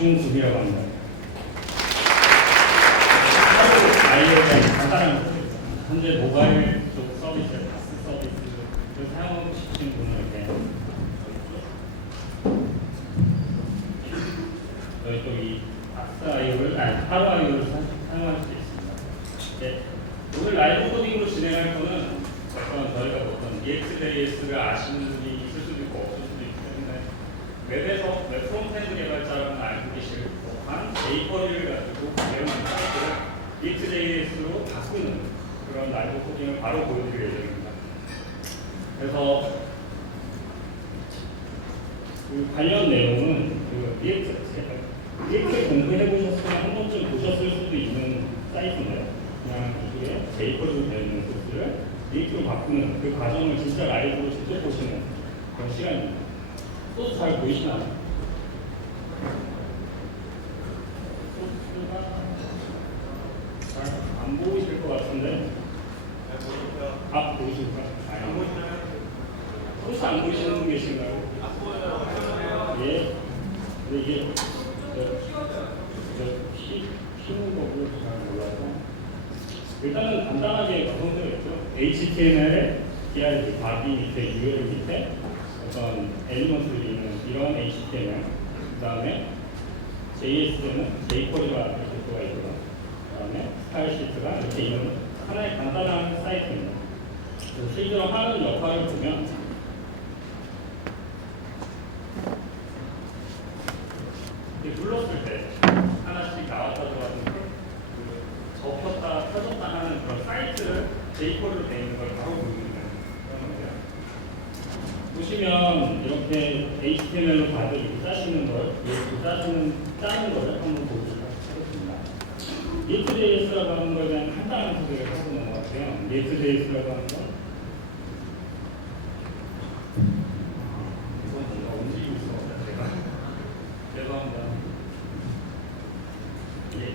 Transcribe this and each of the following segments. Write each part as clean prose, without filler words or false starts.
박중국이라고 합니다. iOS 간단한 서비스. 현재 모바일 쪽 서비스, 파스 서비스를 사용하고 싶으신 분에게 저희 쪽이 박스 아이오를, 하루 아이오를 사용할 수 있습니다. 네. 오늘 라이브 코딩으로 진행할 거는 저희가 어떤 EXJS를 아시는 분이 있을 수도 있고 없을 수도 있기 때문에 웹에서 웹 프론트엔드 개발자라는 알고 계실 법한 jQuery를 가지고 개발한 사이트를 EXJS로 바꾸는 그런 라이브 코딩을 바로 보여드릴 예정입니다. 그래서 그 관련 내용은 그 EX 공부해 보셨으면 한 번쯤 보셨을 수도 있는 사이트인데요. 그냥 이게 jQuery로 되어 있는 소스를 EX로 바꾸는 그 과정을 진짜 라이브로 직접 보시는 그런 시간입니다. 소스 잘 보이시나요? 안 보이실 것 같은데. 보이십니까? 안 보이시나요? 소스 안 보이시는 분 계신가요? 안 보여요. 예. 근데 이게 키는 거고 잘 몰라서 일단은 간단하게 구성되어 있죠. HTML에 DRG 바디 밑에 UL 밑에 어떤 엘리먼트를 있는 이런 HTML 그 다음에 JS는 jQuery가 있을 수가 있고요. 그 다음에 스타일 시트가 이렇게 있는 하나의 간단한 사이트입니다. 실제로 하는 역할을 보면 눌렀을 때 하나씩 나왔다 들어가는 그 접혔다 펴졌다 하는 그런 사이트를 jQuery로 되어 있는 걸 바로 보여주는 그런 거예요. 보시면 이렇게 HTML로 다들 짜시는 걸, 짜는 거를 한번 보여드리도록 하겠습니다. EXJS라고 하는 거에 대한 간단한 소개를 하고 넘어갈게요. EXJS라고 하는 건 이건 뭔가 움직이고 있습니다. 제가 죄송합니다.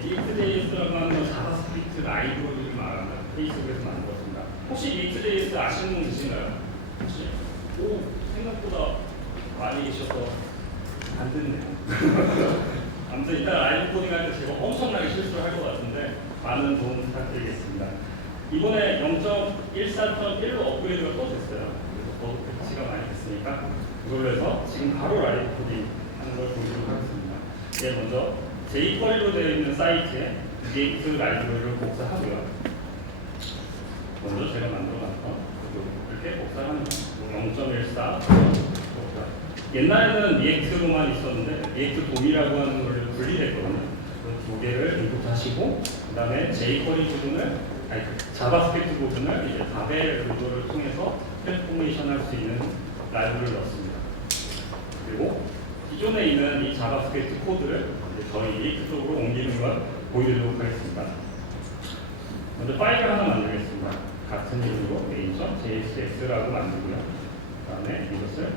EXJS라고 하는 건 자바스크립트 라이브러리를 말합니다. 페이스북에서 만들었습니다. 혹시 EXJS 아시는 분 계신가요? 혹시? 생각보다 많이 계셔서 안 듣네요. 아무튼 이따 라이브 코딩 할 때 제가 엄청나게 실수를 할 것 같은데 많은 도움 부탁드리겠습니다. 이번에 0.14.1로 업그레이드가 또 됐어요. 그래서 더 패치가 많이 됐으니까 그걸로 해서 지금 바로 라이브 코딩 하는 걸 보여드리도록 하겠습니다. 네, 먼저 jQuery로 되어 있는 사이트에 리액트 라이브러리를 복사하고요. 먼저 제가 만들어놨던 이렇게 복사하는 0.14 옛날에는 리액트로만 있었는데 리액트 돔이라고 하는 걸 분리했거든요. 그 두 개를 인풋하시고 그 다음에 jQuery 부분을 자바스크립트 부분을 이제 답의 로더를 통해서 트랜스포메이션 할 수 있는 라이브를 넣었습니다. 그리고 기존에 있는 이 자바스크립트 코드를 저희 리액트 쪽으로 옮기는 걸 보여드리도록 하겠습니다. 먼저 파일을 하나 만들겠습니다. 같은 이름으로 main.jsx라고 만들고요. 그 다음에 이것을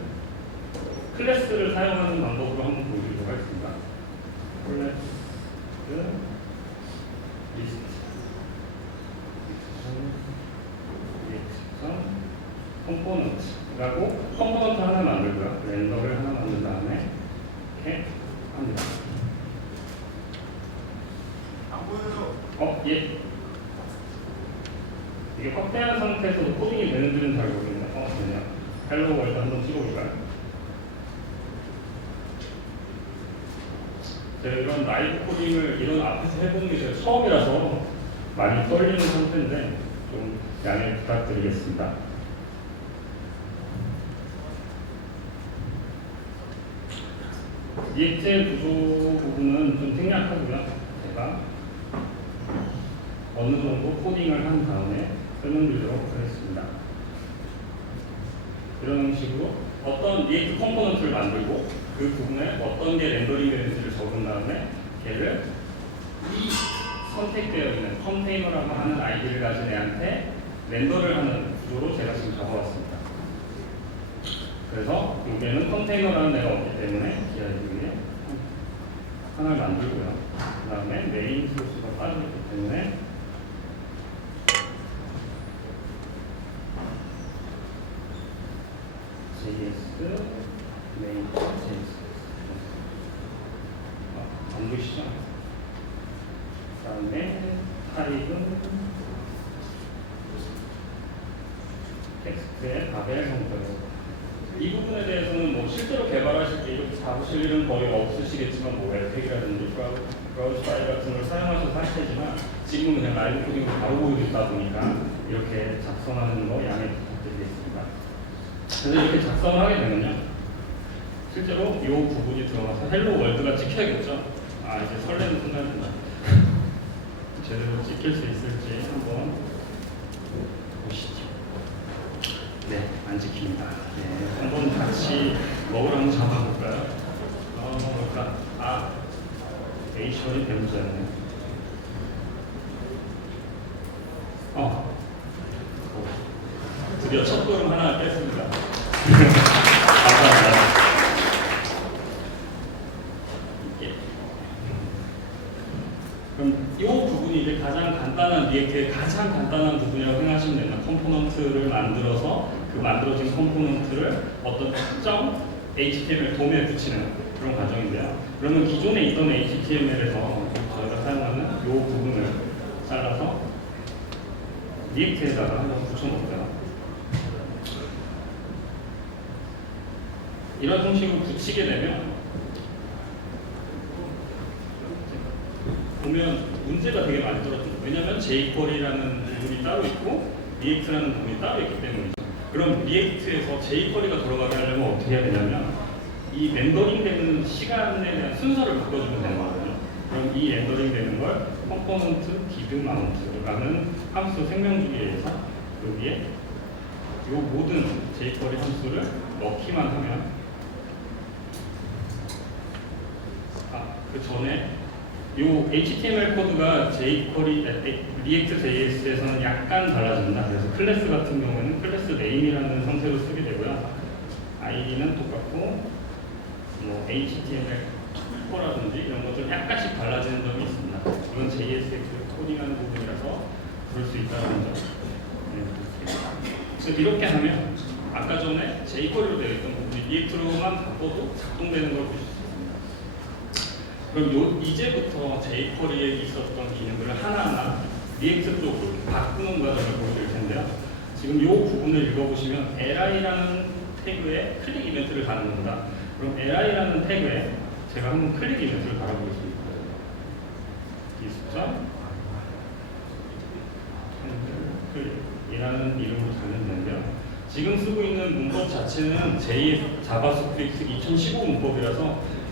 클래스를 사용하는 방법으로 한번 보여드리도록 하겠습니다. 클래스 리스트 컴포넌트라고 컴포넌트 하나 만들고요. 렌더를 하나 만든 다음에 이렇게 합니다. 안 보여요. 예. 이게 확대한 상태에서도 코딩이 되는지는 잘 모르겠네요. 되네요. 헬로 월드 한번 찍어볼까요? 제가 이런 라이브 코딩을 이런 앞에서 해보는 게 제가 처음이라서 많이 떨리는 상태인데 좀 양해 부탁드리겠습니다. EX의 구조 부분은 좀 생략하고요. 제가 어느 정도 코딩을 한 다음에 설명드리도록 하겠습니다. 이런 식으로 어떤 리액트 컴포넌트를 만들고 그 부분에 어떤 게 렌더링 되는지를 적은 다음에 걔를 이 선택되어 있는 컨테이너라고 하는 아이디를 가진 애한테 렌더를 하는 구조로 제가 지금 잡아왔습니다. 그래서 여기에는 컨테이너라는 애가 없기 때문에 DIV에 하나를 만들고요. 그 다음에 메인 소스가 빠져있기 때문에 JS 메인 JS 리액트의 바벨 형태로. 이 부분에 대해서는 뭐 실제로 개발하실 때 이렇게 잡으실 일은 거의 없으시겠지만 뭐 웹팩이라든지 브라우저 파일 같은 걸 사용하셔서 할 테지만 지금은 그냥 라이브 코딩으로 바로 보여드리다 보니까 이렇게 작성하는 거 양해 부탁드리겠습니다. 그래서 이렇게 작성을 하게 되면요, 실제로 이 부분이 들어가서 헬로 월드가 찍혀야겠죠. 아, 이제 설레는 순간입니다. 제대로 찍힐 수 있을지 한번 보시죠. 네, 안 찍힙니다. 네, 한번 같이 먹을 한번 잡아볼까요? 뭘까? 아, H원이 배우자였네. 드디어 첫 걸음 하나 뺐습니다. 감사합니다. 예. 그럼 이 부분이 이제 가장 간단한 리액트의 가장 간단한 부분이라고 생각하시면 됩니다. 컴포넌트를 만들어서 그 만들어진 컴포넌트를 어떤 특정 HTML 돔에 붙이는 그런 과정인데요. 그러면 기존에 있던 HTML에서 저희가 사용하는 이 부분을 잘라서 리액트에다가 한번 붙여놓을까요? 이런 형식으로 붙이게 되면 보면 문제가 되게 많이 떨어집니다. 왜냐하면 jQuery라는 부분이 따로 있고 리액트라는 부분이 따로 있기 때문이죠. 그럼 리액트에서 jQuery가 돌아가게 하려면 어떻게 해야 되냐면 이 렌더링 되는 시간에 대한 순서를 바꿔주면 되는 거거든요. 그럼 이 렌더링 되는 걸 컴포넌트 디드 마운트라는 함수 생명주기에서 여기에 이 모든 jQuery 함수를 넣기만 하면 그 전에 이 HTML 코드가 jQuery, React.js에서는 약간 달라집니다. 그래서 클래스 같은 경우에는 클래스 네임이라는 형태로 쓰게 되고요. id는 똑같고 뭐 HTML 코라든지 이런 것들 약간씩 달라지는 점이 있습니다. 이건 JSX 코딩하는 부분이라서 그럴 수 있다는 점. 네, 그래서 이렇게 하면 아까 전에 jQuery로 되어 있던 부분이 React로만 바꿔도 작동되는 걸 보실 수 있습니다. 그럼 이제부터 jQuery에 있었던 기능들을 하나하나 리액트 쪽으로 바꾸는 과정을 보여드릴 텐데요. 지금 이 부분을 읽어보시면 li라는 태그에 클릭 이벤트를 가는 겁니다. 그럼 li라는 태그에 제가 한번 클릭 이벤트를 달아보겠습니다. 이 숫자 클릭이라는 이름으로 달면 되는데요. 지금 쓰고 있는 문법 자체는 자바스크립트 2015 문법이라서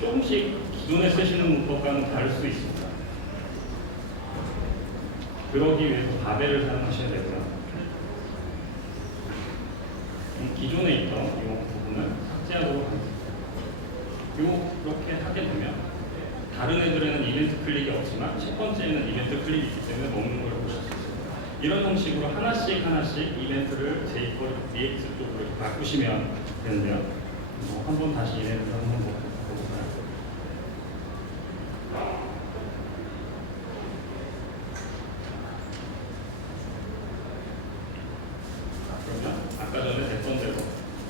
조금씩 기존에 쓰시는 문법과는 다를 수 있습니다. 그러기 위해서 바벨을 사용하셔야 되고요. 기존에 있던 이 부분을 삭제하도록 하겠습니다. 이렇게 하게 되면 다른 애들에는 이벤트 클릭이 없지만 첫 번째에는 이벤트 클릭이 있기 때문에 먹는 걸 보실 수 있습니다. 이런 형식으로 하나씩 이벤트를 jQuery React 쪽으로 바꾸시면 되는데요. 한번 다시 얘네들 한번 볼까요? 그러면 아까 전에 됐던 대로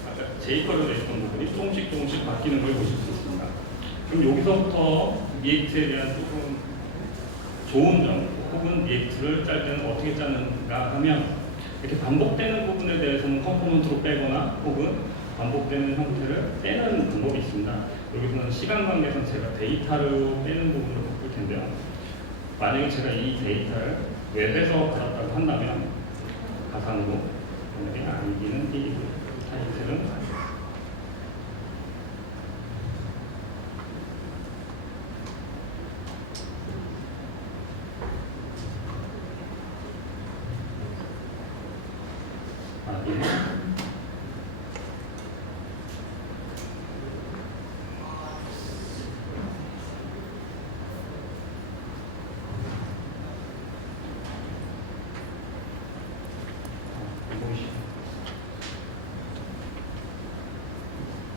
아까 jQuery로 했던 부분이 조금씩 바뀌는 걸 보실 수 있습니다. 그럼 여기서부터 리액트에 대한 조금 좋은 점 혹은 리액트를 짤 때는 어떻게 짜는가 하면 이렇게 반복되는 부분에 대해서는 컴포넌트로 빼거나 혹은 반복되는 형태를 빼는 방법이 있습니다. 여기서는 시간 관계에서 제가 데이터로 빼는 부분을 바꿀 텐데요. 만약에 제가 이 데이터를 웹에서 받았다고 한다면 가상으로 만약에 id는 1이고 타이틀은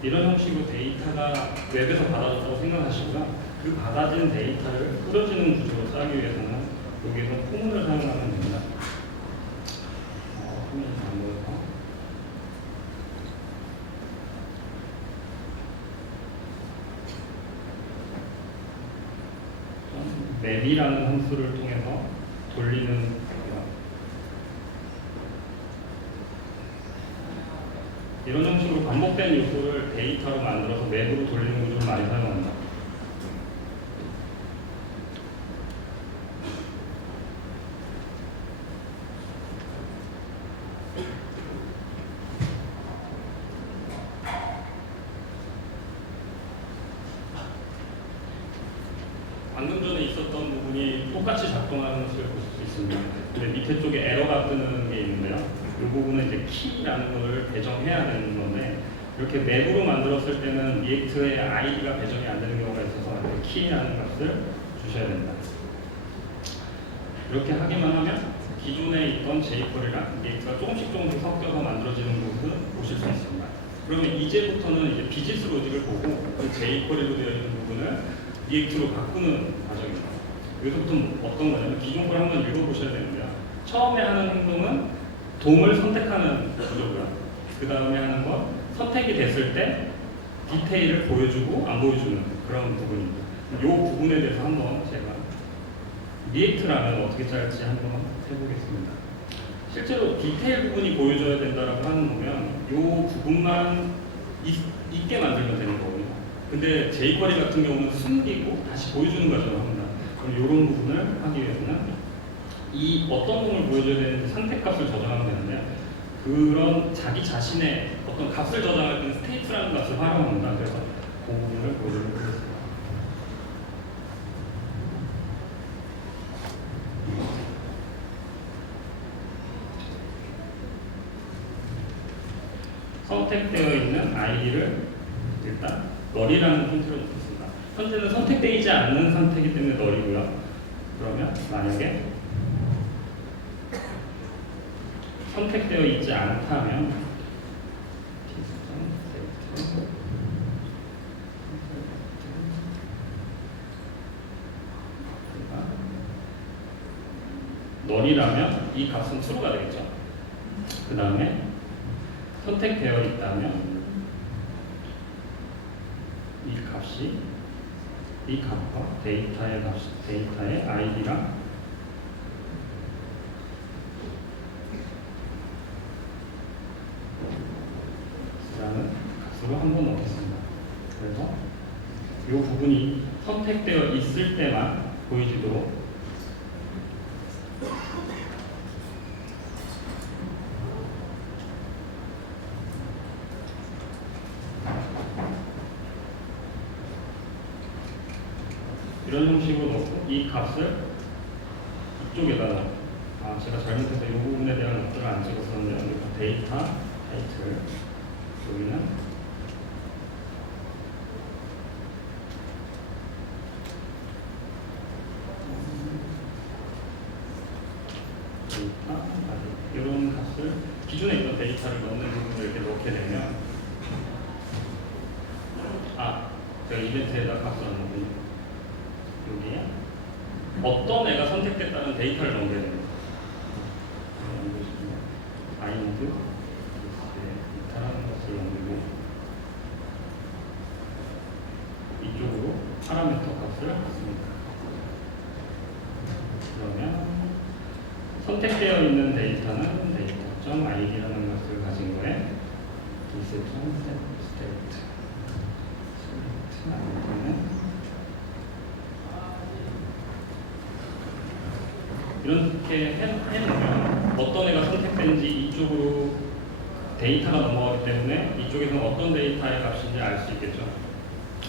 이런 형식으로 데이터가 웹에서 받아졌다고 생각하시고요. 그 받아진 데이터를 뿌려지는 구조로 짜기 위해서는 여기에서 포문을 사용하면 됩니다. 포문을 잠궈서 맵이라는 함수를 통해서 돌리는 거고요. 이런 형식으로 반복된 요소를 데이터로 만들어서 맵으로 돌리는 구조를 많이 사용합니다. 방금 전에 있었던 부분이 똑같이 작동하는 것을 보실 수 있습니다. 근데 밑에 쪽에 에러가 뜨는 게 있는데요. 이 부분은 이제 키라는 것을 배정해야 되는 건데, 이렇게 맵으로 만들었을 때는 리액트의 id가 배정이 안 되는 경우가 있어서 키라는 값을 주셔야 됩니다. 이렇게 하기만 하면 기존에 있던 jQuery랑 리액트가 조금씩 섞여서 만들어지는 것을 보실 수 있습니다. 그러면 이제부터는 이제 비즈니스 로직을 보고 그 jQuery로 되어 있는 부분을 리액트로 바꾸는 과정입니다. 여기서부터 어떤 거냐면 기존 걸 한번 읽어보셔야 되는데요. 처음에 하는 행동은 돔을 선택하는 구조고요. 그 다음에 하는 건 선택이 됐을 때 디테일을 보여주고 안 보여주는 그런 부분입니다. 이 부분에 대해서 한번 제가 리액트라면 어떻게 짤지 한번 해보겠습니다. 실제로 디테일 부분이 보여줘야 된다고 하는 거면 이 부분만 있게 만들면 되는 거거든요. 근데 jQuery 같은 경우는 숨기고 다시 보여주는 과정을 합니다. 그럼 이런 부분을 하기 위해서는 이 어떤 부분을 보여줘야 되는지 선택값을 저장하면 되는데, 그런 자기 자신의 어떤 값을 저장할 때는 스테이트라는 값을 활용합니다. 그래서 그 부분을 보여드리도록 하겠습니다. 선택되어 있는 id를 일단 널이라는 형태로 넣겠습니다. 현재는 선택되지 않는 상태이기 때문에 널이고요. 그러면 만약에 선택되어 있지 않다면 널이라면 이 값은 true가 되겠죠. 그 다음에 선택되어 있다면 이 값이 이 값과 데이터의 id랑 라는 값으로 한번 넣겠습니다. 그래서 이 부분이 선택되어 있을 때만 보이지도록 이런 형식으로 넣고 이 값을 이쪽에다 넣고, 제가 잘못해서 이 부분에 대한 것들을 안 찍었었는데 여기 데이터 타이틀, 여기는 데이터 이런 값을 기존에 있던 데이터를 넣는 부분을 이렇게 넣게 되면 제가 이벤트에다 값을 안 넣거든요. 여기에 어떤 애가 선택됐다는 데이터를 넣게 됩니다. 아이드 데이터라는 것을 넣고 이쪽으로 파라미터 값을 씁니다. 그러면 선택되어 있는 데이터는 데이터.id라는 것을 가진 거에 state 이렇게 해놓으면 어떤 애가 선택된지 이쪽으로 데이터가 넘어가기 때문에 이쪽에서는 어떤 데이터의 값인지 알 수 있겠죠.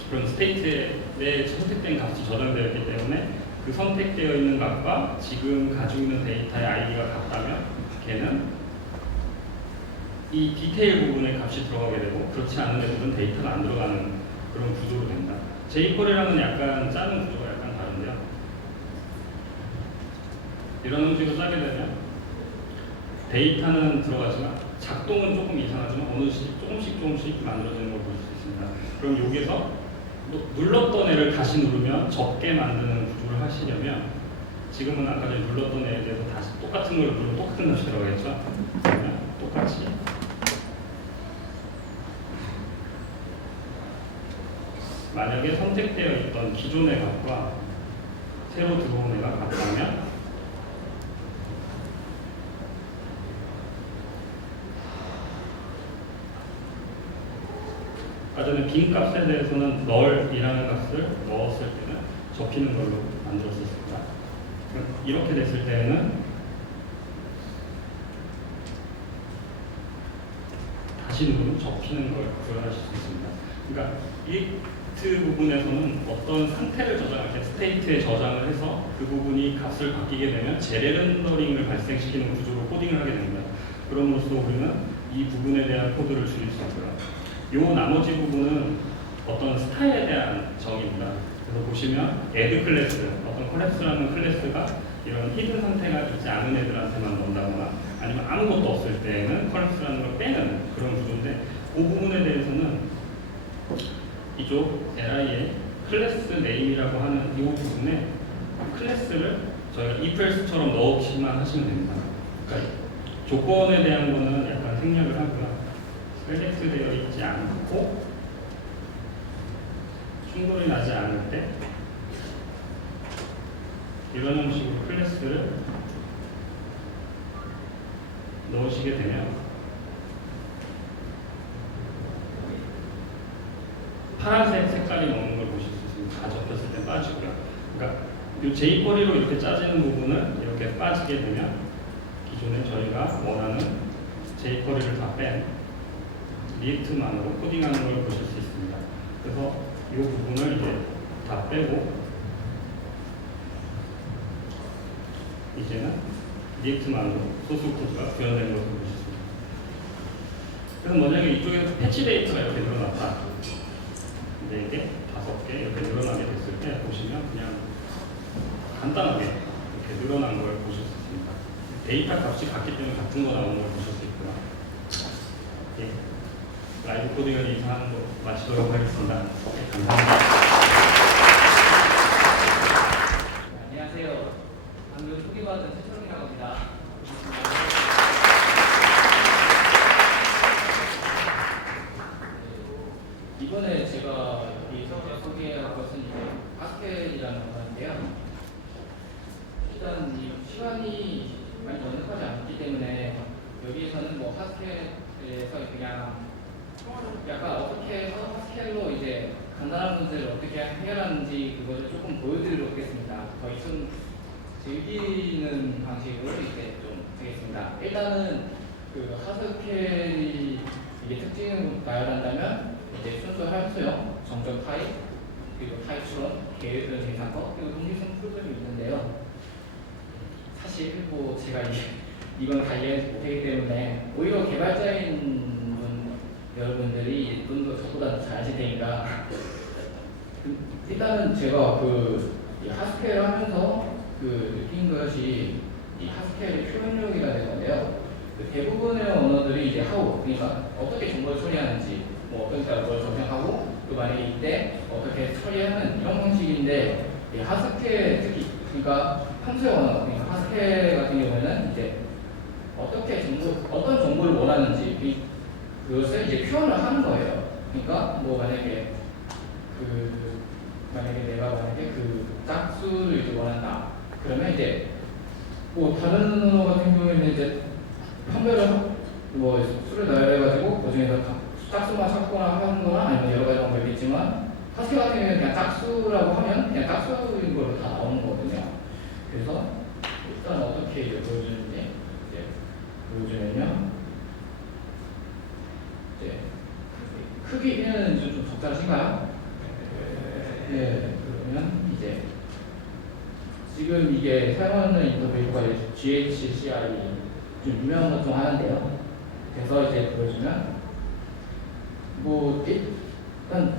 그럼 스테이트에 내 선택된 값이 저장되어 있기 때문에 그 선택되어 있는 값과 지금 가지고 있는 데이터의 id가 같다면 걔는 이 디테일 부분의 값이 들어가게 되고, 그렇지 않은 애들은 데이터가 안 들어가는 그런 구조로 된다. jQuery랑은 약간 짜는 구조가 약간 다른데요. 이런 형식으로 짜게 되면 데이터는 들어가지만 작동은 조금 이상하지만 어느 식 조금씩 만들어지는 걸 볼 수 있습니다. 그럼 여기서 눌렀던 애를 다시 누르면 적게 만드는 구조를 하시려면 지금은 아까 전에 눌렀던 애에 대해서 다시 똑같은 걸 누르면 똑같은 값이 들어가겠죠. 그러면 똑같이 만약에 선택되어 있던 기존의 값과 새로 들어온 애가 같다면 아까 전에 빈 값에 대해서는 널이라는 값을 넣었을 때는 접히는 걸로 만들었었습니다. 이렇게 됐을 때는 다시 누르면 접히는 걸 구현하실 수 있습니다. 그러니까 리액트 부분에서는 어떤 상태를 저장할 때 스테이트에 저장을 해서 그 부분이 값을 바뀌게 되면 재렌더링을 발생시키는 구조로 코딩을 하게 됩니다. 그럼으로써 우리는 이 부분에 대한 코드를 줄일 수 있고요. 요 나머지 부분은 어떤 스타일에 대한 정의입니다. 그래서 보시면 add 클래스, 어떤 클래스라는 클래스가 이런 히든 상태가 있지 않은 애들한테만 넣는다거나 아니면 아무것도 없을 때는 클래스라는 걸 빼는 그런 구조인데 그 부분에 대해서는 이쪽 li의 클래스 네임이라고 하는 이 부분에 클래스를 저희가 if else처럼 넣기만 하시면 됩니다. 그러니까 조건에 대한 거는 약간 생략을 하고요. 셀렉트 되어 있지 않고 충돌이 나지 않을 때 이런 형식으로 클래스를 넣으시게 되면 파란색 색깔이 먹는 걸 보실 수 있습니다. 다 접혔을 때 빠지고요. 그러니까 이 jQuery로 이렇게 짜지는 부분을 이렇게 빠지게 되면 기존에 저희가 원하는 jQuery를 다 뺀 리액트만으로 코딩하는 걸 보실 수 있습니다. 그래서 이 부분을 이제 다 빼고 이제는 리액트만으로 소스 코드가 구현되는 것을 보실 수 있습니다. 그래서 만약에 이쪽에서 패치 데이터가 이렇게 늘어났다. 4개, 5개 이렇게 늘어나게 됐을 때 보시면 그냥 간단하게 이렇게 늘어난 걸 보실 수 있습니다. 데이터 값이 같기 때문에 같은 거 나오는 걸 보실 수 있고요. 예, 라이브 코딩을 이상한 거 마치도록 하겠습니다. 네, 감사합니다. 안녕하세요. 방금 소개받은 최철웅이라고 합니다. 이번에 제가 여기서 소개할 것은 이제 하스켈이라는 거인데요. 일단 이 시간이 많이 넉넉하지 않기 때문에 여기에서는 뭐 하스켈에서 그냥 약간 어떻게 해서 하스켈로 이제 간단한 문제를 어떻게 해결하는지 그것을 조금 보여드리도록 하겠습니다. 거의 좀 즐기는 방식으로 이제 좀 하겠습니다. 일단은 그 하스켈이 이게 특징을 나열한다면 이제 순수 함수형, 정적 타입, 그리고 타입 추론, 계획을 생산법, 그리고 동기성 프로그램이 있는데요. 사실 뭐 제가 이건 다 이해하지 못하기 때문에 오히려 개발자인 여러분들이 좀 더 저보다 잘 아실 테니까 일단은 제가 그 하스켈을 하면서 그 느낀 것이 이 하스켈의 표현력이라는 건데요. 그 대부분의 언어들이 이제 하우, 그러니까 어떻게 정보를 처리하는지, 뭐 어떤 따라 뭘 적용하고 또 만약에 이때 어떻게 처리하는 이런 방식인데 이 하스켈 특히 그러니까 함수의 언어, 그러니까 하스켈 같은 경우에는 이제 어떻게 어떤 정보를 원하는지 그것을 이제 표현을 하는 거예요. 그러니까 뭐 만약에 내가 그 짝수를 이제 원한다. 그러면 이제 뭐 다른 언어 같은 경우에는 이제 판별을 뭐 수를 나열해가지고 그 중에서 짝수만 찾거나 하는 거나 아니면 여러 가지 방법이 있지만 하스켈 같은 경우에는 그냥 짝수라고 하면 그냥 짝수인 걸로 다 나오는 거거든요. 그래서 일단 어떻게 이제 보여주는지 이제 보여주면요. 이제 크기는 좀 적절하신가요? 네, 그러면 이제 지금 이게 사용하는 인터페이스가 GHCI 좀 유명한 것 중 하나인데요. 그래서 이제 보여주면 뭐 일단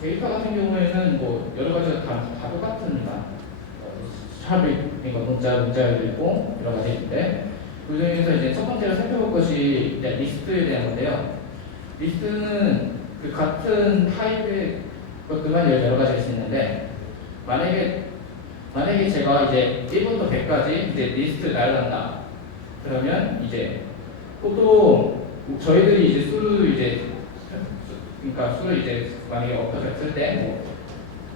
데이터 같은 경우에는 뭐 여러 가지가 다 똑같습니다. 샵이 그러니까 문자열도 있고 여러 가지 있는데 그 중에서 이제 첫 번째로 살펴볼 것이 이제 리스트에 대한 건데요. 리스트는 그 같은 타입의 것들만 여러 가지가 있는데 만약에 제가 이제 1부터 100까지 이제 리스트 나열한다. 그러면 이제 보통 저희들이 이제 수를 이제 만약에 업혀서 때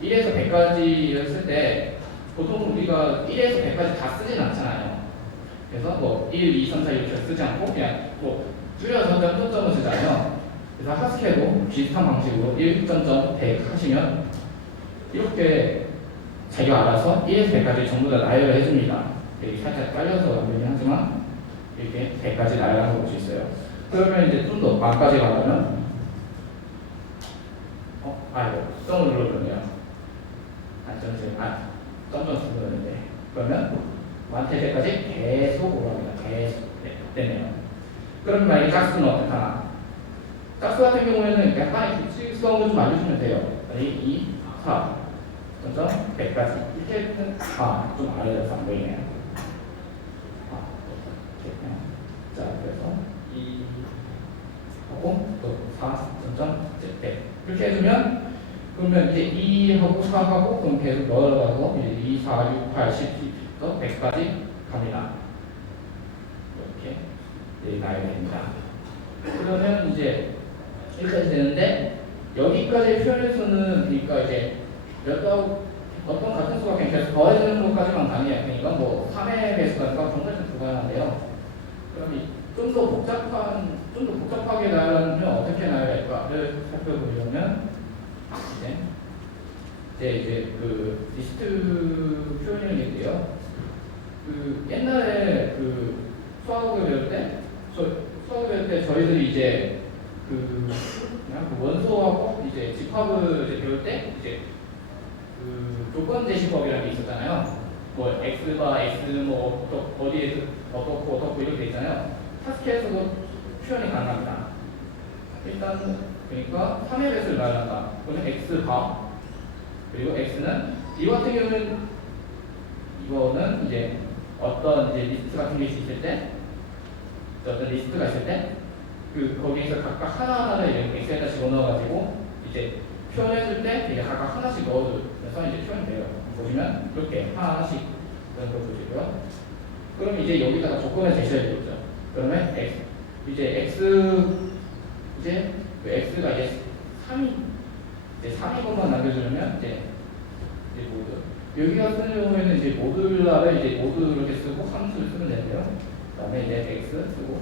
1에서 100까지였을 때 보통 우리가 1에서 100까지 다 쓰진 않잖아요. 그래서 뭐 1, 2, 3, 4 이렇게 쓰지 않고 그냥 뭐 줄여서 점점점을 쓰잖아요. 그래서 하스키에도 비슷한 방식으로 1.100 하시면 이렇게 자기가 알아서 1에서 100까지 전부 다 나열을 해줍니다. 여기 살짝 깔려서 안되긴 하지만 이렇게 100까지 나열해서 볼 수 있어요. 그러면 이제 좀 더 만까지 가려면 이거 점을 눌러버렸네요. 점점 눌렀는데 그러면 완될 때까지 계속 올라갑니다. 계속 되네요. 그럼 만약에 짝수는 어떡하나? 짝수 같은 경우에는 약간 규칙성을 좀 알려주면 돼요. 2, 4, 점점 100까지 이렇게는 좀 아래에서 안 보이네요. 자, 그래서 2 하고 또 4, 점점 100 이렇게 해주면 그러면 이제 2하고 4하고 그럼 계속 넣어가서 이제 2, 4, 6, 8, 10, 10부터 100까지 갑니다. 이렇게 나열이 됩니다. 그러면 이제 여기까지 되는데 여기까지 표현에서는 그러니까 이제 어떤 같은 수가 그냥 계속 더해지는 것까지만 가능해요. 그러니까 뭐 3의 배수가 정말 좀 불가능한데요. 그럼 좀 더 복잡하게 나열하면 어떻게 나열할까를 살펴보려면 이제 그 리스트 표현이 있는데요. 그 옛날에 그 수학을 배울 때 저희들이 이제 그냥 원소하고 이제 집합을 이제 배울 때 이제 그 조건 제시법이라는 게 있었잖아요. 뭐 x가 x 뭐 어디에 어떻고 이렇게 돼 있잖아요. 하스키에서도 표현이 가능합니다. 일단 그러니까 3의 배수를 나열한다. 그러면 x가 그리고 x는 이거 같은 경우는 이거는 이제 어떤 이제 리스트 같은 게 있을 때 어떤 리스트가 있을 때 거기에서 각각 하나하나를 이렇게 엑셀에다 집어넣어가지고 이제 표현해줄 때 이제 각각 하나씩 넣어주면서 이제 표현이 돼요. 보시면 이렇게 하나씩 넣는 거 보시고요. 그럼 이제 여기다가 조건을 제시해 주겠죠. 그러면 x가 이제 3인 것만 남겨주려면 이제 모두 여기 같은 경우에는 이제 모듈라를 이제 모두 이렇게 쓰고 함수를 쓰면 되는데요. 그 다음에 이제 x 쓰고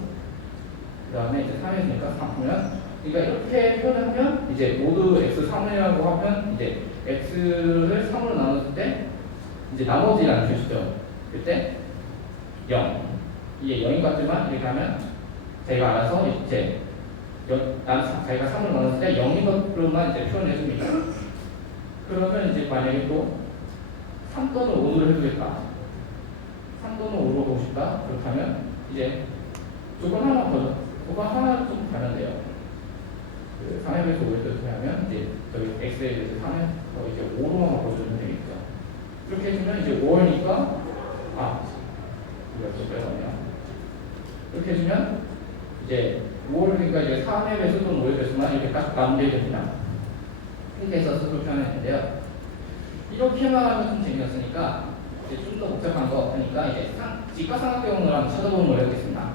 그 다음에 이제 3이니까 3 하면 그러니까 이렇게 표현하면 이제 모두 x3이라고 하면 이제 x를 3으로 나눴을 때 이제 나머지라는 뜻이죠. 그때 0 이게 0인 것 같지만 이렇게 하면 저희가 알아서 이제 자기가 3으로 나눴을 때 0인 것으로만 이제 표현해 줍니다. 그러면 이제 만약에 또 3 또는 5를 해주겠다. 3 또는 5로 보고 싶다. 그렇다면 이제 조건 하나 좀 다면 돼요. 3에 대해서 5에 대해서 하면 이제 저기 x에 대해서 3에 이제 5로만 바꿔주면 되겠죠. 그렇게 해주면 이제 5니까 이거 좀 빼서네요. 이렇게 해주면 이제 5니까 이제 3에 대해서 또는 5에 대해서만 이렇게 딱 나누게 됩니다. 이렇게 해서 스스로 표현했는데요. 이렇게만 하면 좀 재미없으니까 이제 좀 더 복잡한 거 하니까 이제 직각삼각형을 한번 찾아보는 걸 해보겠습니다.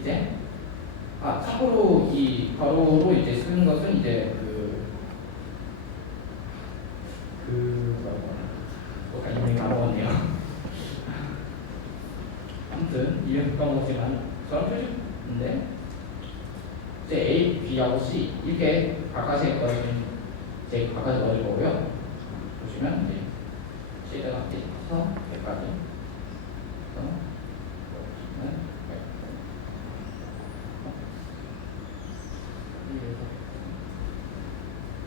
이제 참고로 이 괄호로 이제 쓰는 것은 이제 이름이 까먹었네요. 아무튼 이름 까먹었지만 저런 표시인데 이제 A, B하고 C 이렇게 각각의 넣어줄 거고요. 보시면 이제 C에다가 해서 100까지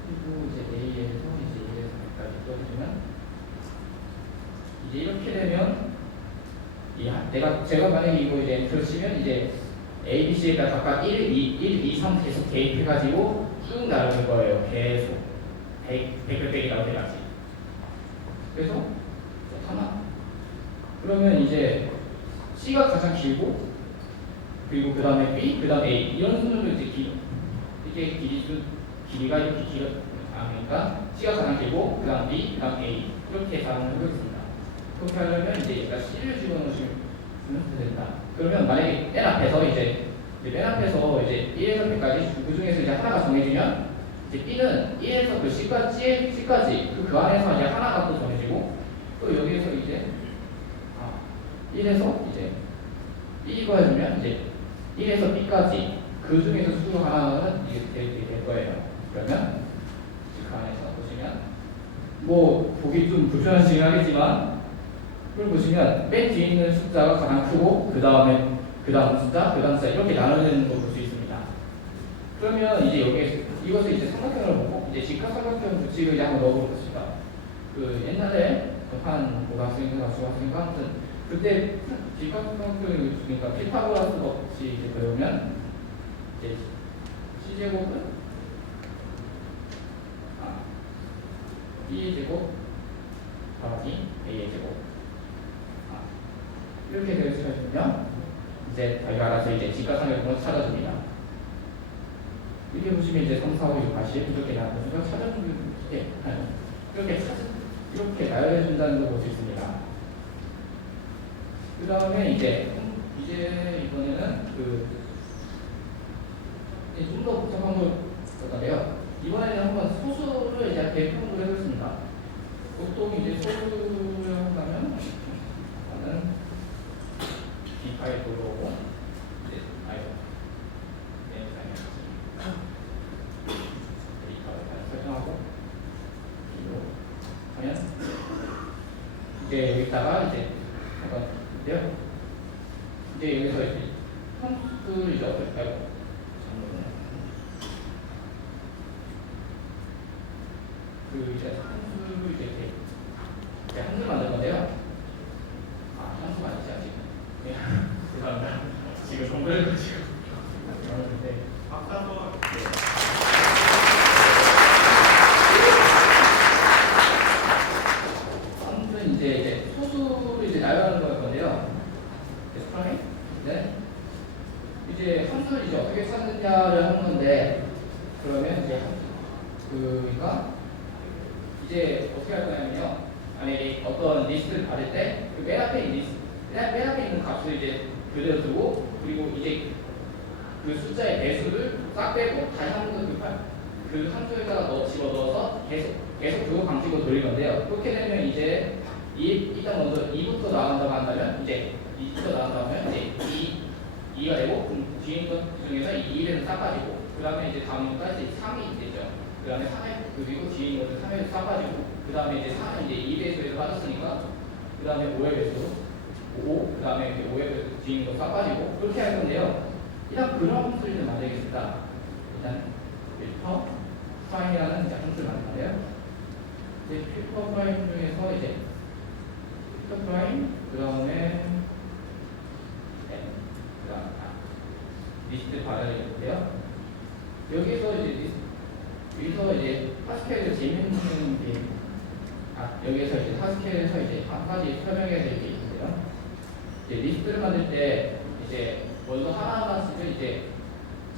그리고 이제 A에서 이제 1에서 100까지 떠주면 이제 이렇게 되면 제가 만약에 이거 이제 엔터를 치면 이제 A, B, C에다 각각 1, 2, 3 계속 대입해가지고 쭉 나올 거예요. 계속 100이 나올 때까지. 그래서 하나. 그러면 이제 C가 가장 길고 그리고 그 다음에 B, 그 다음에 A 이런 순으로 이제 이게 길이가 이렇게 그러니까 C가 가장 길고 그 다음 B, 그 다음 A 이렇게 작업을 해보겠습니다. 그렇게 하려면 이제 일단 C를 집어넣으시면 된다. 그러면 만약에 맨 앞에서 이제 1에서 100까지 그 중에서 이제 하나가 정해지면 이제 B는 1에서 그 C까지 그 안에서 이제 하나가 또 정해지고 또 여기에서 이제 1에서 이제 B 구해주면 이제 1에서 B까지 그 중에서 수 하나는 이게 될 거예요. 그러면 그 안에서 보시면 뭐 보기 좀 불편하시긴 하겠지만 그걸 보시면 맨 뒤에 있는 숫자가 가장 크고 그 다음 숫자, 그 다음 숫자 이렇게 나눠지는 걸 볼 수 있습니다. 그러면 이제 여기에 이것을 이제 삼각형을 보고 이제 직각삼각형 규칙을 이제 한번 넣어보겠습니다. 그 옛날에 한 고등학생인가 중학생인가 아무튼 그때 직각삼각형을 주니까 피타고라스 법칙 이제 배우면 이제 c제곱은 b의 제곱 더하기 a의 제곱 이렇게 되어 있으면 이제 저희가 알아서 이제 직각삼각형을 찾아줍니다. 이렇게 보시면 이제 3, 4, 5, 6, 8, 10 이렇게 나눠서 찾아주는 게 이렇게 나열해 준다는 걸 볼 수 있습니다. 그 다음에 이제 이번에는 좀 더 복잡한 걸 볼까요? 이번에는 한번 소수를 이제 대표로 해보겠습니다. 보통 이제 소수를 한다면 저는 B파이 들어오고 이제 설정하고 하면 이제 여기다가 이제 잠깐 볼게요. 이제 여기서 이제 함수를 이제 어떻게 할까요? 이제 함수를 이제 함수 만들 건데요. 함수가 아니지 아직. 죄송합니다. 지금 정보를 지금. 박사도 아무튼 이제 소수를 이제 나열하는 걸 건데요. 프라임. 이제 함수를 이제 어떻게 찾느냐를 하는 건데 그러면 이제 그러니까 이제 어떻게 할 거냐면요. 만약에 어떤 리스트를 받을 때 맨 앞에 있는 값을 이제 그대로 두고 그리고 이제 그 숫자의 배수를 싹 빼고 다시 한 번 그 함수에다가 집어넣어서 계속 그거 방식으로 돌릴 건데요. 그렇게 되면 이제 일단 먼저 2부터 나온다고 한다면 이제 2부터 나온다고 하면 이제 2가 되고 뒤에 있는 것 중에서 2에서 싹 빠지고 그 다음에 이제 다음까지 3이 되죠. 그 다음에 3에 그리고 뒤에 있는 것을 3에서 싹 빠지고 그 다음에 이제 3은 이제 2배수에서 빠졌으니까 그 다음에 5의 배수 5, 그 다음에 이제 5의 배수 뒤에 있는 거 싹 빠지고 그렇게 할 건데요. 일단 그런 함수를 좀 만들겠습니다. 일단 필터 프라임이라는 이제 함수를 만드는데요. 이제 필터 프라임 중에서 이제 필터 프라임 그 다음에 리스트 발열이 있는데요. 여기서 이제 하스케일에서 재밌는 게 여기에서 이제 하스케일에서 이제 한 가지 설명해야 될 게 있는데요. 이제 리스트를 만들 때 이제 먼저 하나하나씩을 이제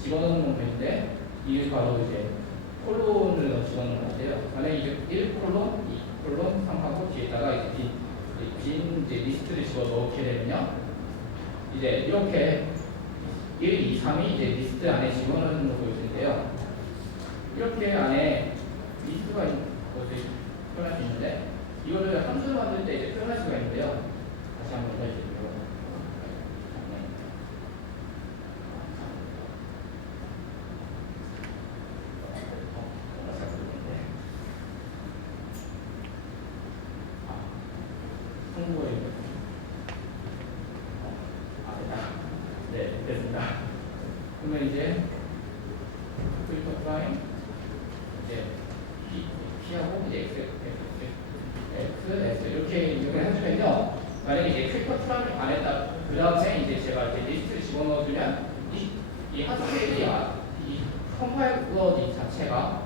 집어넣는 건데 이게 바로 이제 콜론을 집어넣는 건데요. 만약에 이제 1콜론, 2콜론, 3하고 뒤에다가 이제 빈 이제 리스트를 집어넣게 되면요. 이제 이렇게 1, 2, 3이 이제 리스트 안에 집어넣는 걸 보여주는데요. 이렇게 안에 리스트가 있는 것을 표현할 수 있는데 이거를 함수를 만들 때 이제 표현할 수가 있는데요. 다시 한번 해주세요. 네, 됐습니다. 그러면 이제 필터 프라임 이제 P하고 이제 X 이렇게 해주면요. 만약에 이제 필터 프라임이 반했다. 그 다음에 이제 제가 이제 리스트를 집어넣어주면 이 하스케일이 이 컴파일러 자체가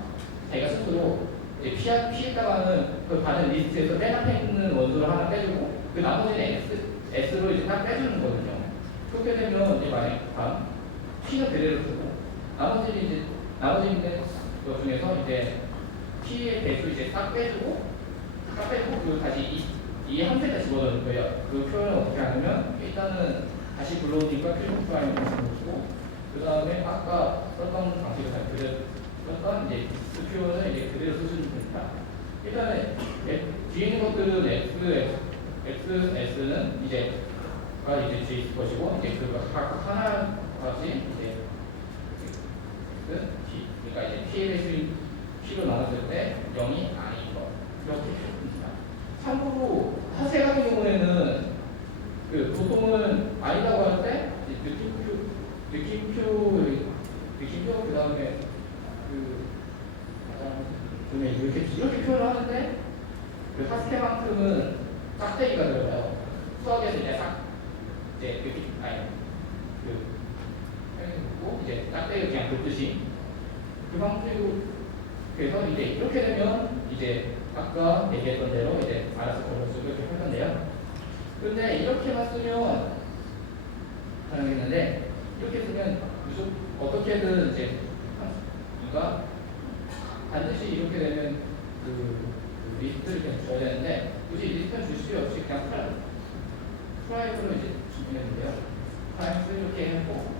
자기가 스스로 이제 P에다가는 그 받은 리스트에서 맨 앞에 있는 원소를 하나 빼주고 그 나머지는 S로 이제 딱 빼주는 거거든요. 그렇게 되면 이제 만약에 다음 P는 그대로 쓰고 나머지 있는 것 중에서 이제 P의 배수 이제 싹 빼주고 그리고 다시 이 함수에다 집어넣을 거예요. 그 표현을 어떻게 하냐면 일단은 다시 불러오니까 필터 프라임을 집어넣고 그 다음에 아까 썼던 방식을 다 그대로 썼던 이제 그 표현을 이제 그대로 쓰시면 됩니다. 일단은 뒤에 있는 것들은 XS는 이제 뒤에 있을 것이고 이제 그 각 하나까지 이제 듯이 그 방식으로 그래서 이제 이렇게 되면 이제 아까 얘기했던 대로 이제 알아서 걸어주고 이렇게 할 건데요. 근데 이렇게만 쓰면 가능했는데 이렇게 쓰면 무슨 어떻게든 이제 이가 반드시 이렇게 되면 그 리스트를 그냥 줘야 되는데 굳이 리스트는 줄 필요 없이 그냥 프라이브로 이제 준비했는데요. 프라이브 이렇게 하고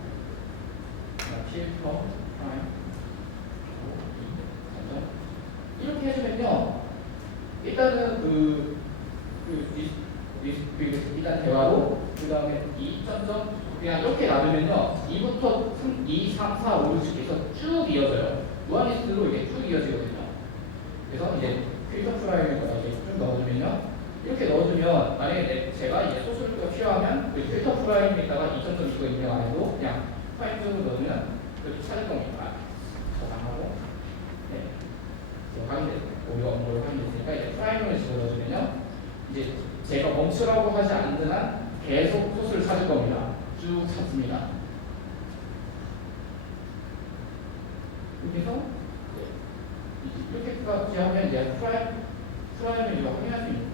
필터 프라이브 이렇게 해주면요. 일단은 일단 대화로 그 다음에 2점점 그냥 이렇게 놔두면요. 2부터 3, 2, 3, 4, 5, 6 해서 쭉 이어져요. 무한리스트로 이게 쭉 이어지거든요. 그래서 이제 필터 프라이브에다가 이제 쭉 넣어주면요. 이렇게 넣어주면 만약에 제가 이제 소스가 필요하면 그 필터 프라이브에다가 2점점 이거 있는 거 안에도 그냥 파일적으로 넣으면 이렇게 찾을 겁니다. 저장하고 네. 확인됐어요. 우리가 업무를 확인됐으니까 이제 프라이머를 집어넣어주면요. 이제 제가 멈추라고 하지 않는 한 계속 소스를 찾을 겁니다. 쭉 찾습니다. 그래서 이렇게까지 하면 이제 프라이머를 이제 확인할 수 있는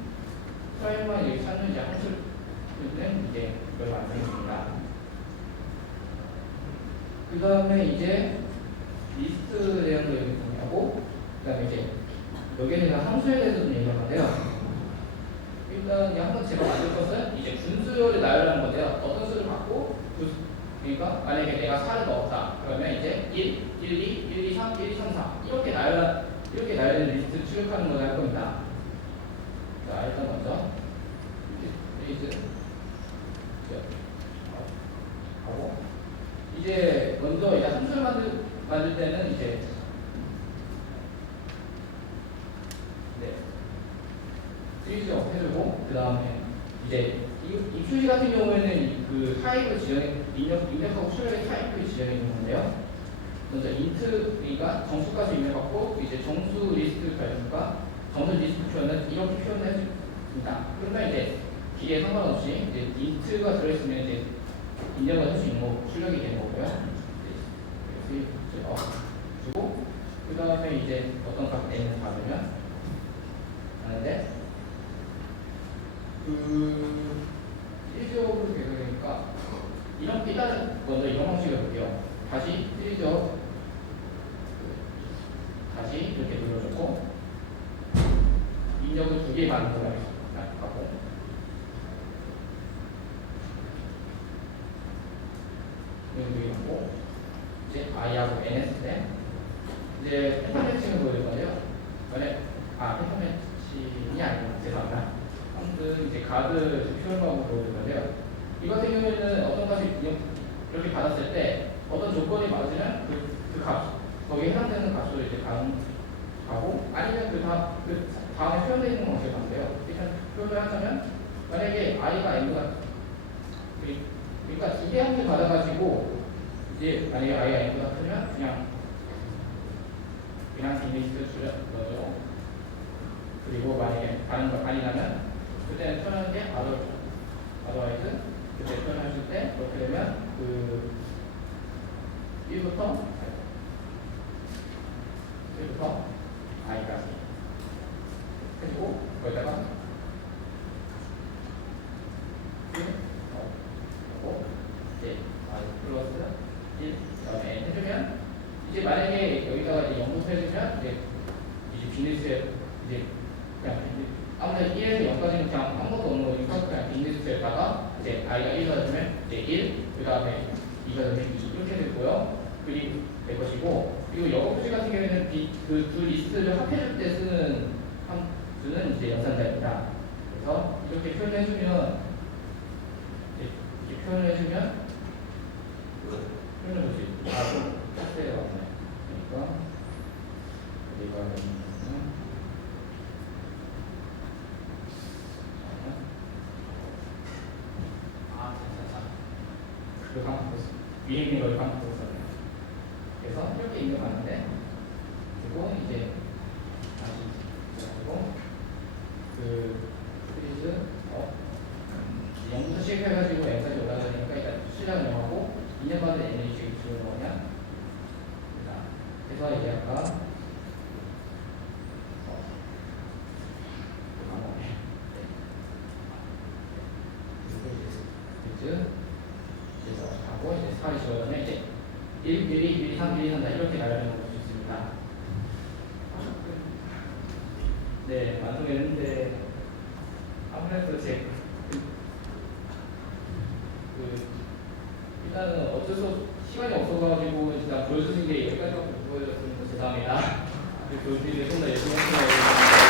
프라이머만 이제 찾는 이제 함수는 이제 이걸 완성입니다. 그 다음에 이제 리스트 대응도 여기 정리하고 그 다음에 이제 여기에 대한 함수에 대해서 좀 얘기할 건데요. 일단 한번 제가 만들 것은 이제 분수를 나열하는 건데요. 어떤 수를 갖고 그러니까 만약에 내가 4를 넣었다. 그러면 이제 1, 1, 2, 1, 2, 3, 1, 2, 3, 4 이렇게 나열된 리스트를 출력하는 걸 할 겁니다. 자, 일단 먼저 리스트 하고 이제 먼저 이제 함수를 만들 때는 이제 시리즈업 해주고 그 다음에 이제 이 표시 같은 경우에는 그 타입을 입력하고 출력의 타입을 지정해 주는 건데요. 먼저 int가 정수까지 입력받고 이제 정수 리스트 발표가 정수 리스트 표현은 이렇게 표현해 줍니다. 그러면 이제 기계에 상관없이 이제 int가 들어있으면 이제 입력을 할 수 있는 거고 출력이 되는 거고요. 이렇게 주고 그 다음에 이제 어떤 값 n을 받으면 하는데 시리즈업으로 되니까 일단 먼저 이런 방식을 볼게요. 다시 시리즈업 다시 이렇게 눌러주고 입력을 2개 만들어 하고 여기 하고 이제 i하고 n 했을 때 이제 패턴 매칭을 보여줄 건데요. 패턴 매칭이 아니고 죄송합니다. 아무튼 이제 가드 표현하고 보여줄 건데요. 이 같은 경우에는 어떤 값이 이렇게 받았을 때 어떤 조건이 맞으면 그 값, 거기에 해당되는 값으로 이제 가고 아니면 그 다음에 표현되어 있는 방식을 가는데요. 일단 표현을 하자면 만약에 i가 n보다 그러니까 2개 함수 받아가지고 이제 만약에 i가 n보다 크면 그냥 빈리스트 넣어줘. 그리고 만약에 다른 거 아니라면 그때는 표현하는 게 otherwise 그때 표현하실 때 그렇게 되면 그 1부터 i까지 그리고 거기다가 하고 이제 i 플러스 1 그다음에 n 해주면 이제 만약에 여기다가 이제 0부터 해주면 이제 빈리스트에 이제 그냥 아무튼 1에서 0까지는 그냥 아무것도 없는 거니까 그냥 빈리스트에다가 이제 i가 1가 되면 이제 1, 그 다음에 2가 되면 2 이렇게 되고요. 그리고 될 것이고 그리고 영어 표시 같은 경우에는 그 두 리스트를 합해줄 때 쓰는 함수는 이제 연산자입니다. 그래서 이렇게 표현해주면 이렇게 표현해주면 표현을 볼 수 있고 바로 텍스트에 나오네요. 그러니까 여기가 그 위에 있는 걸 반복했어요. 그래서 이렇게 입력하는데 그리고 이제 다시 그리고 그 시리즈 0부터 시작해가지고 n까지 올라가니까 일단 수량을 정하고 2년 만에 n을 주는 거냐 해서 이제 아까 그래서 하고 이제 스파이 지원에 이제 1, 미리 3, 미리 한다 이렇게 말하는 걸 수 있습니다. 네, 완성했는데 아무래도 일단은 어쩔 수 없, 시간이 없어가지고 일단 보여주신 게 여기까지밖에 못 보여줬으니까 죄송합니다. 교수님이 좀더 열심히 하시라고